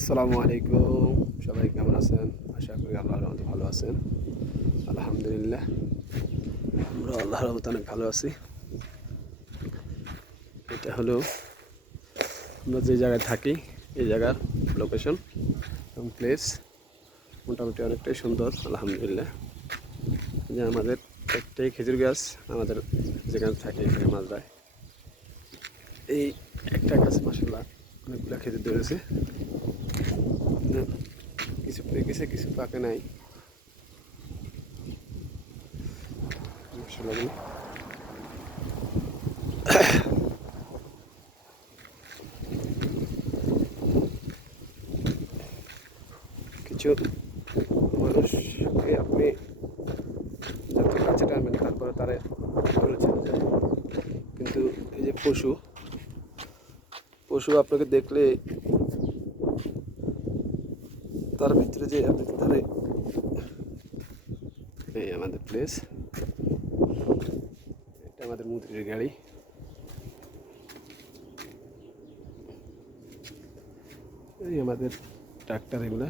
আসসালামু আলাইকুম। সবাই কেমন আছেন? আশা করি আল্লাহর রহমতে ভালো আছেন। আলহামদুলিল্লাহ, আমরা আল্লাহর রহমতে অনেক ভালো আছি। এটা হলো আমরা যে জায়গায় থাকি, এই জায়গার লোকেশন এবং প্লেস মোটামুটি অনেকটাই সুন্দর। আলহামদুলিল্লাহ, যে আমাদের একটাই খেজুর গাছ, আমাদের যেখানে থাকি এখানে মাজরায় এই একটা গাছ মাশাআল্লাহ অনেকগুলো খেজুর ধরেছে। কিছু পেকেছে, কিছু পাকে নাই। মাশাআল্লাহ, কিছু মানুষকে আপনি যত কাছে টানবেন তারপরে তারা বলেছেন যে, কিন্তু এই যে পশু পশু আপনাকে দেখলে তার ভিতরে যে আপনি তারে, এই আমাদের প্লেস, এটা আমাদের মুদ্রের গাড়ি। এই আমাদের ট্রাক্টর, এগুলা